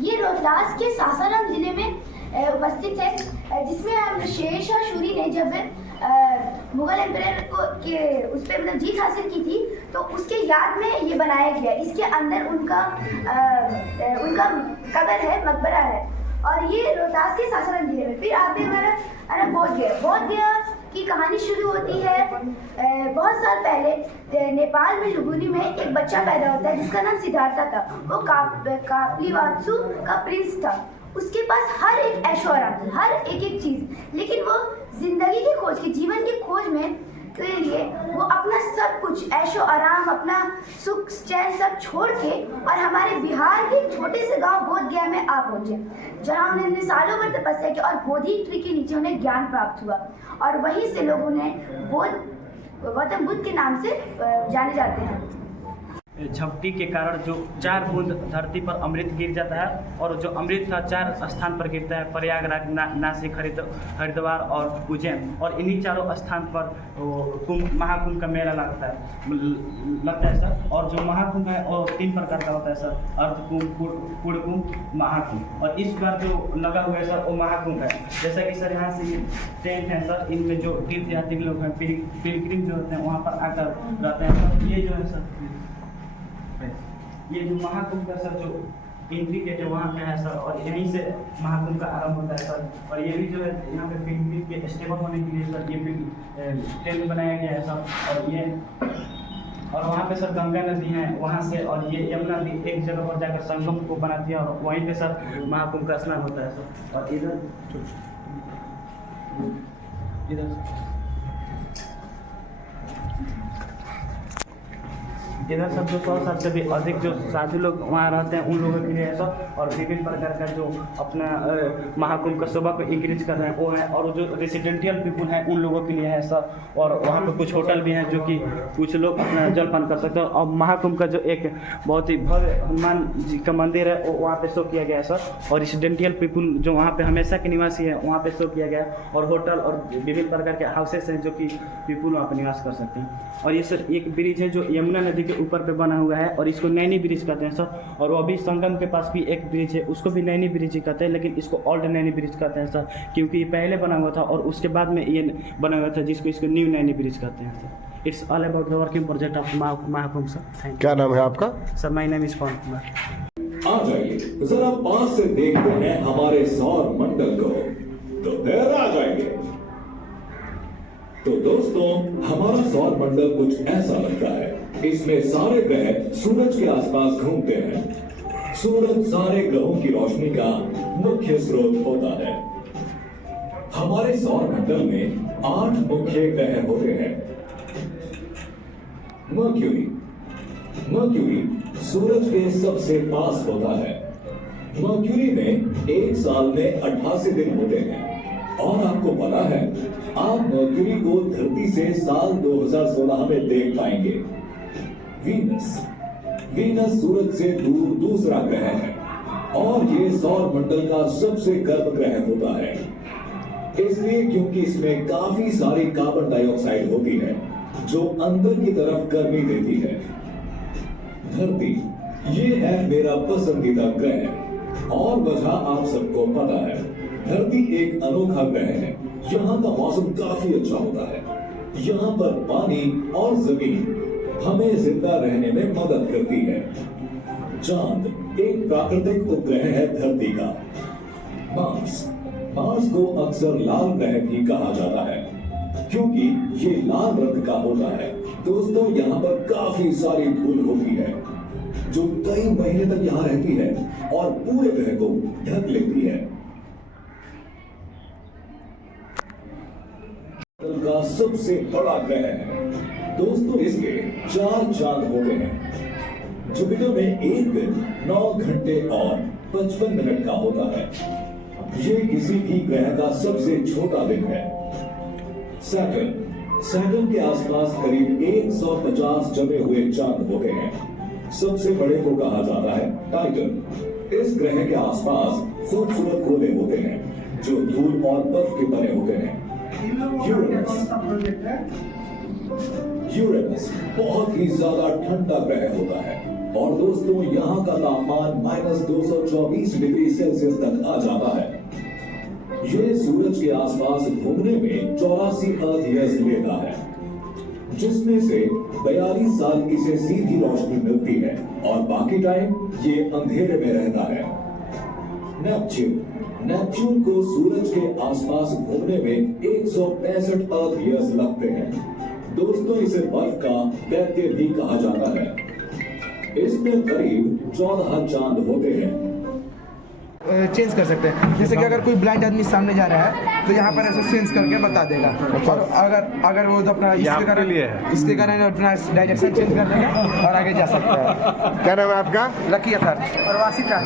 ये रोहतास के सासाराम जिले में उपस्थित है, जिसमें हम शेर शाह सूरी ने जब मुगल एम्पायर को के उस पर मतलब जीत हासिल की थी, तो उसके याद में ये बनाया गया। इसके अंदर उनका कब्र है, मकबरा है, और ये रोहतास के सासाराम जिले में। फिर आते हमारा बोध गया की कहानी शुरू होती है। बहुत साल पहले नेपाल में लुबुनी में एक बच्चा पैदा होता है जिसका नाम सिद्धार्था था। वो कापलीवात्सु का प्रिंस था। उसके पास हर एक ऐशो आराम, हर एक चीज़, लेकिन वो जिंदगी की खोज की, जीवन की खोज में के लिए वो अपना सब कुछ ऐशो आराम, अपना सुख चैन सब छोड़ के और हमारे बिहार के छोटे से गांव बोध गया में आ पहुंचे, जहां उन्होंने सालों भर तपस्या की और बोधि ट्री के नीचे उन्हें ज्ञान प्राप्त हुआ, और वहीं से लोग उन्हें गौतम बुद्ध के नाम से जाने जाते हैं। झपटी के कारण जो 4 बूंद धरती पर अमृत गिर जाता है, और जो अमृत का 4 स्थान पर गिरता है, प्रयागराज, नासिक, हरिद्वार और उज्जैन, और इन्हीं चारों स्थान पर महाकुंभ का मेला लगता है सर। और जो महाकुंभ है वो 3 प्रकार का होता है सर, अर्धकुंभ, पूर्णकुंभ, महाकुंभ। और इस बार जो लगा हुआ है सर वो महाकुंभ है। जैसा कि सर यहाँ से ये टेंट है सर, इनमें जो तीर्थयात्री लोग हैं, पिलग्रिम जो होते हैं वहाँ पर आकर रहते हैं सर। ये जो है सर, ये जो महाकुंभ का सर जो एंट्री गेट है वहाँ पे है सर, और यहीं से महाकुंभ का आरंभ होता है सर। और ये भी जो है यहाँ पे पिलग्रिम के स्टेबल होने के लिए सर ये भी टेंट बनाया गया है सर। और वहाँ पे सर गंगा नदी है वहाँ से, और ये यमुना नदी एक जगह पर जाकर संगम को बनाती है, और वहीं पे सर महाकुंभ का स्नान होता है सर। और इधर सब जो 100 साल से भी अधिक जो साधु लोग वहाँ रहते हैं उन लोगों के लिए है सब। और विभिन्न प्रकार का जो अपना महाकुंभ का शोभा को इंक्रीज कर रहे हैं वो है, और जो रेसिडेंशियल पीपुल हैं उन लोगों के लिए है सब। और वहाँ पर कुछ होटल भी हैं जो कि कुछ लोग अपना जलपान कर सकते हैं। और महाकुंभ का जो एक बहुत ही भव्य हनुमान जी का मंदिर है वो वहाँ पे शो किया गया है सर। और रेसिडेंशियल पीपुल जो वहाँ पे हमेशा के निवासी है वहाँ पे शो किया गया है, और होटल और विभिन्न प्रकार के हाउसेस हैं जो कि पीपुल वहाँ पर निवास कर सकते हैं। और ये सर एक ब्रिज है जो यमुना नदी के ऊपर पे बना हुआ है, और इसको नैनी ब्रिज कहते हैं सर। और वो अभी संगम के पास भी एक ब्रिज है, उसको भी नैनी ब्रिज ही कहते हैं, लेकिन इसको ओल्ड नैनी ब्रिज कहते हैं सर, क्योंकि ये पहले बना हुआ था और उसके बाद में ये बना हुआ था, जिसको इसको न्यू नैनी ब्रिज कहते हैं sir. It's all about the working project of Mahakumbh sir. Thank you. क्या नाम है आपका? सर माय नेम इज पवन कुमार। आ जाइए जरा पास से देखते हैं हमारे सौर मंडल को, तो देर आ जाएंगे। तो दोस्तों, हमारा सौर मंडल कुछ ऐसा लगता है। इसमें सारे ग्रह सूरज के आसपास घूमते हैं। सूरज सारे ग्रहों की रोशनी का मुख्य स्रोत होता है। हमारे सौर मंडल में 8 मुख्य ग्रह होते हैं। मर्क्यूरी सूरज के सबसे पास होता है। मर्क्यूरी में एक साल में 88 दिन होते हैं। और आपको पता है, आप मर्क्यूरी को धरती से साल 2016 में देख पाएंगे। वीनस सूरज से दूर दूसरा ग्रह है, और ये सौर मंडल का सबसे गर्म ग्रह होता है। इसलिए क्योंकि इसमें काफी सारी कार्बन डाइऑक्साइड होती है जो अंदर की तरफ गर्मी देती है। धरती, ये है मेरा पसंदीदा ग्रह, और वजह आप सबको पता है। धरती एक अनोखा ग्रह है। यहाँ का मौसम काफी अच्छा होता है। यहाँ पर पानी और जमीन हमें जिंदा रहने में मदद करती है। चांद एक प्राकृतिक उपग्रह है धरती का। मार्स को अक्सर लाल ग्रह भी कहा जाता है, क्योंकि ये लाल रंग का होता है। दोस्तों, यहाँ पर काफी सारी धूल होती है जो कई महीने तक यहाँ रहती है और पूरे ग्रह को ढक लेती है। का सबसे बड़ा ग्रह है। दोस्तों, इसके 4 चांद होते हैं। जुपिटर में एक दिन 9 घंटे और 55 मिनट का होता है। ये किसी भी ग्रह का सबसे छोटा दिन है। सैटर्न के आसपास करीब 150 जमे हुए चांद होते हैं। सबसे बड़े को कहा जाता है टाइटन। इस ग्रह के आसपास खूबसूरत गोले होते हैं जो धूल और बर्फ के बने होते हैं। यूरेनस यूरेनस बहुत ही ज्यादा ठंडा ग्रह होता है और दोस्तों यहाँ का तापमान -224 डिग्री सेल्सियस तक आ जाता है। ये सूरज के आसपास घूमने में 84 अर्थ ईयर्स लेता है, जिसमें से 42 साल इसे सीधी रोशनी मिलती है और बाकी टाइम ये अंधेरे में रहता है। नेपच्यून को सूरज के आसपास घूमने में 165 अर्थ ईयर्स लगते हैं। दोस्तों इसे बर्फ का दैत्य भी कहा जाता है। इसमें करीब 14 चांद होते हैं। चेंज कर सकते हैं, जैसे कि अगर कोई ब्लाइंड आदमी सामने जा रहा है तो यहाँ पर ऐसा सेंस करके बता देगा। और अगर वो तो अपना इसके कारण अपना डायरेक्शन चेंज कर देगा और आगे जा सकता है। क्या नाम है आपका? लकी अथर और वासिका।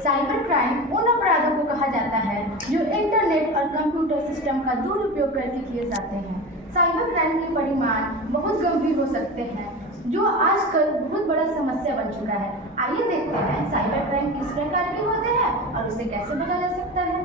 साइबर क्राइम उन अपराधों को कहा जाता है जो इंटरनेट और कंप्यूटर सिस्टम का दुरुपयोग करके किए जाते हैं। साइबर क्राइम के परिणाम बहुत गंभीर हो सकते हैं, जो आजकल बहुत बड़ा समस्या बन चुका है। आइए देखते हैं साइबर क्राइम किस प्रकार के होते हैं और उसे कैसे बचा जा सकता है।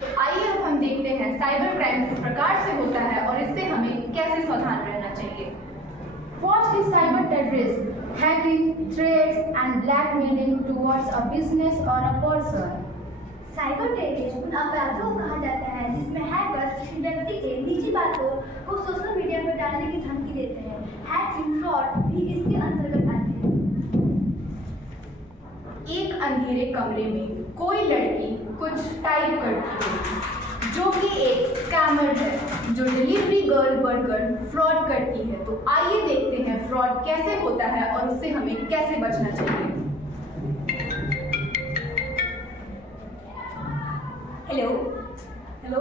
तो आइए अब हम देखते हैं साइबर क्राइम किस प्रकार से होता है और इससे हमें कैसे सावधान रहना चाहिए। First is cyber terrorism, hacking, threats and blackmailing towards a business or a person. Cyber terrorism उन अपराधों को कहा जाता है जिसमें हैकर्स किसी व्यक्ति के निजी बातों को सोशल मीडिया पर डालने की धमकी देते हैं। हैकिंग, फ्रॉड भी इसके अंतर्गत आते हैं। एक अंधेरे कमरे में कोई लड़की कुछ टाइप करती है जो कि एक स्कैमर है जो डिलीवरी गर्ल बनकर फ्रॉड करती है। तो आइए देखते हैं फ्रॉड कैसे होता है और उससे हमें कैसे बचना चाहिए। हेलो हेलो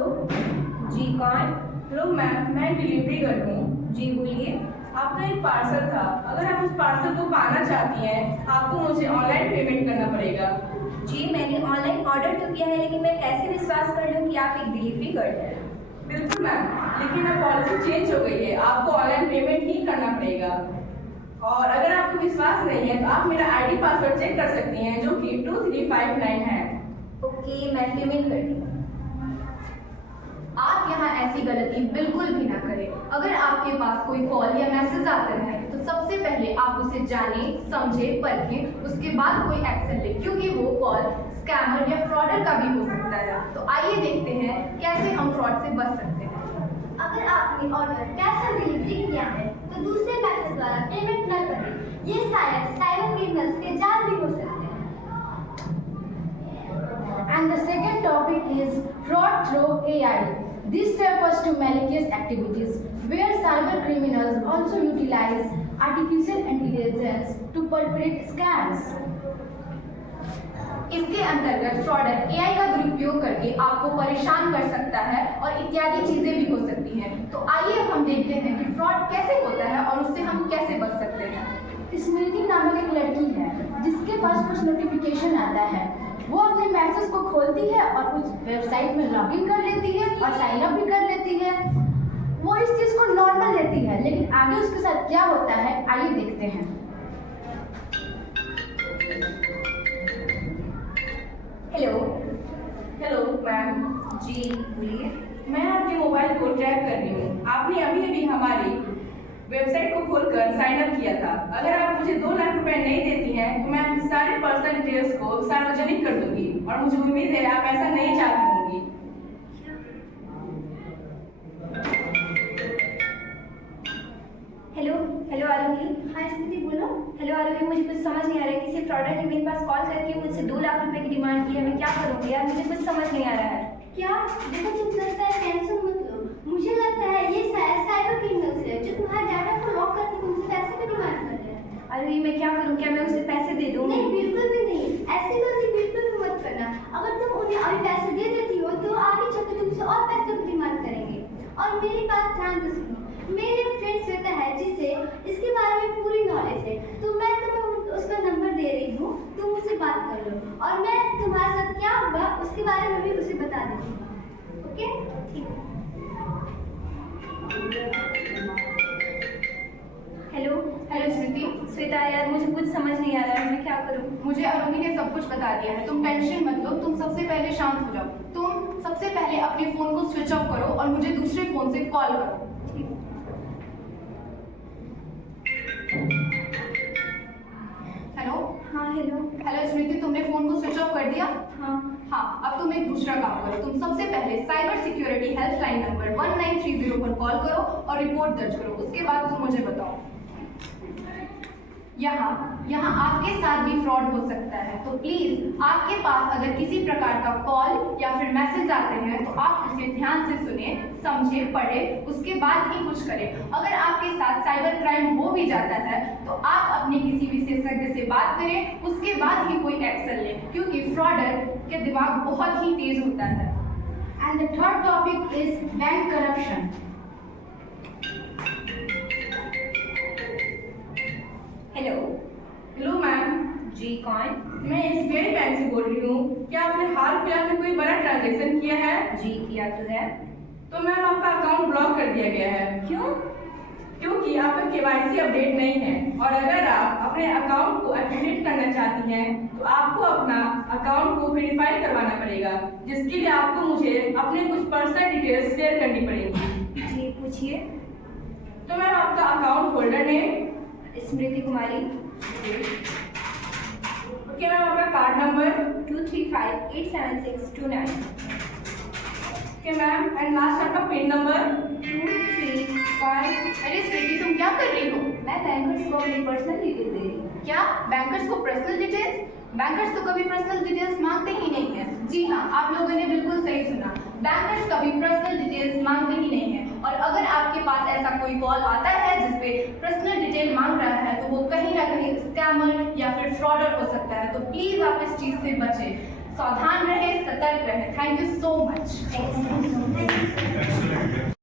जी कौन? हेलो मैम, मैं डिलीवरी गर्ल हूँ। जी बोलिए। आपका एक पार्सल था, अगर आप उस पार्सल को पाना चाहती हैं आपको मुझे ऑनलाइन पेमेंट करना पड़ेगा। जी मैंने ऑनलाइन ऑर्डर तो किया है, लेकिन मैं कैसे विश्वास कर लूँ कि आप एक डिलीवरी गर्ल हैं? बिल्कुल मैम, लेकिन अब पॉलिसी चेंज हो गई है, आपको ऑनलाइन पेमेंट ही करना पड़ेगा। और अगर आपको विश्वास नहीं है तो आप मेरा आईडी पासवर्ड चेक कर सकती हैं जो कि 2359 है। ओके मैं पेमेंट करती हूँ। आप यहाँ ऐसी गलती बिल्कुल भी ना करें। अगर आपके पास कोई कॉल या मैसेज आता है तो सबसे पहले आप उसे जाने, समझे, परखें, उसके बाद कोई एक्शन लें, क्योंकि वो कॉल स्कैमर या फ्रॉडर का भी हो सकता है। तो आइए देखते हैं कैसे हम फ्रॉड से बच सकते हैं। अगर आपने ऑर्डर कैश ऑन डिलीवरी किया है तो दूसरे मैसेज द्वारा पेमेंट न करें। ये शायद साइबर क्रिमिनल्स के जाल भी हो सकते हैं। And the second topic is fraud through AI. This refers to malicious activities where cyber criminals also utilize artificial intelligence to perpetrate scams. इसके अंतर्गत फ्रॉडर एआई का दुरुपयोग करके आपको परेशान कर सकता है और इत्यादि चीजें भी हो सकती हैं। तो आइए अब हम देखते हैं कि फ्रॉड कैसे होता है और उससे हम कैसे बच सकते हैं। स्मृति नामक एक लड़की है जिसके पास कुछ नोटिफिकेशन आता है। वो अपने मैसेज को खोलती है और कुछ वेबसाइट में लॉगिन कर लेती है और साइन अप भी कर लेती है। वो इस चीज को नॉर्मल लेती है, लेकिन आगे उसके साथ क्या होता है आइए देखते हैं। Hello hello ma'am. जी बोलिए। मैं आपके मोबाइल को ट्रैक कर रही हूँ। आपने अभी अभी हमारी वेबसाइट को खोलकर साइन अप किया था। अगर आप मुझे 2 लाख रुपए नहीं देती हैं तो मैं आपकी सारे पर्सनल डिटेल्स को सार्वजनिक कर दूंगी और मुझे उम्मीद है आप ऐसा नहीं चाहती होंगी। हेलो हेलो आरोही। हाँ स्मृति बोलो। हेलो आरोही, मुझे कुछ समझ नहीं आ रहा है। किसी फ्रॉडर ने मेरे पास कॉल करके मुझसे 2 लाख रुपए की डिमांड की है। मैं क्या करूँगी यार, मुझे कुछ समझ नहीं आ रहा है। क्या देखो चुप लगता है, टेंशन मत लो। मुझे लगता है ये शायद साइबर क्रिमिनल्स है जो तुम्हारे डाटा को लॉक करके तुमसे पैसे की डिमांड कर रहे हैं। आरोही मैं क्या करूँ, क्या मैं उसे पैसे दे दूँ? नहीं बिल्कुल भी नहीं, ऐसी गलती बिल्कुल भी मत करना। अगर तुम उन्हें अभी पैसे दे देती हो तो आगे चलकर तुमसे और पैसे की डिमांड करेंगे। और मेरी बात ध्यान से सुनो, मेरे फ्रेंड श्वेता है जिसे इसके बारे में पूरी नॉलेज है, तो मैं तुम्हें उसका नंबर दे रही हूँ, तुम उससे बात कर लो और मैं तुम्हारे साथ क्या हुआ उसके बारे में भी उसे बता देती हूँ। ओके ठीक है। हेलो हेलो स्मृति। श्वेता यार मुझे कुछ समझ नहीं आ रहा है, मैं क्या करूँ? मुझे सब कुछ बता दिया है, तुम टेंशन मत लो, तुम सबसे पहले शांत हो जाओ। तुम सबसे पहले अपने फोन को स्विच ऑफ करो और मुझे दूसरे फोन से कॉल करो। हेलो। हाँ हेलो। हेलो स्मृति, तुमने फोन को स्विच ऑफ कर दिया? हाँ। हाँ, अब तुम एक दूसरा काम करो। तुम सबसे पहले साइबर सिक्योरिटी हेल्पलाइन नंबर 1930 पर कॉल करो और रिपोर्ट दर्ज करो। उसके बाद तुम मुझे बताओ। यहाँ आपके साथ भी फ्रॉड हो सकता है, तो प्लीज आपके पास अगर किसी प्रकार का कॉल या फिर मैसेज आते हैं तो आप उसे ध्यान से सुने, समझे, पढ़े, उसके बाद ही कुछ करें। अगर आपके साथ साइबर क्राइम हो भी जाता है तो आप अपने किसी विशेषज्ञ से बात करें, उसके बाद ही कोई एक्शन लें, क्योंकि फ्रॉडर के दिमाग बहुत ही तेज होता है। And the third topic is bank corruption. Hello. Hello ma'am, जी कौन? मैं SBI बैंक से बोल रही हूँ। क्या आपने हाल फिलहाल में कोई बड़ा ट्रांजैक्शन किया है? जी किया तो है। तो मैम आपका अकाउंट ब्लॉक कर दिया गया है। क्यों? क्योंकि आपका KYC अपडेट नहीं है, और अगर आप अपने अकाउंट को एक्टिवेट करना चाहती हैं तो आपको अपना अकाउंट को वेरीफाई करवाना पड़ेगा, जिसके लिए आपको मुझे अपने कुछ पर्सनल डिटेल्स शेयर करनी पड़ेंगी। जी पूछिए। तो मैम आपका अकाउंट होल्डर नेम? स्मृति कुमारी। ओके मैम, आपका card number? 2358762 okay ma'am, and last आपका पिन नंबर? 235। अरे स्मृति, तुम क्या कर रही हो? मैं बैंकर्स को अपनी पर्सनल डिटेल दे रही हूँ। क्या बैंकर्स को पर्सनल डिटेल्स? बैंकर्स तो कभी पर्सनल डिटेल्स मांगते ही नहीं है। जी हाँ, आप लोगों ने बिल्कुल सही सुना, बैंकर्स कभी पर्सनल डिटेल्स मांगते ही नहीं है। और अगर आपके पास ऐसा कोई कॉल आता है जिसपे पर्सनल डिटेल मांग रहा है तो वो कहीं ना कहीं स्कैमर या फिर फ्रॉडर हो सकता है। तो प्लीज आप इस चीज से बचें, सावधान रहें, सतर्क रहें। Thank you so much.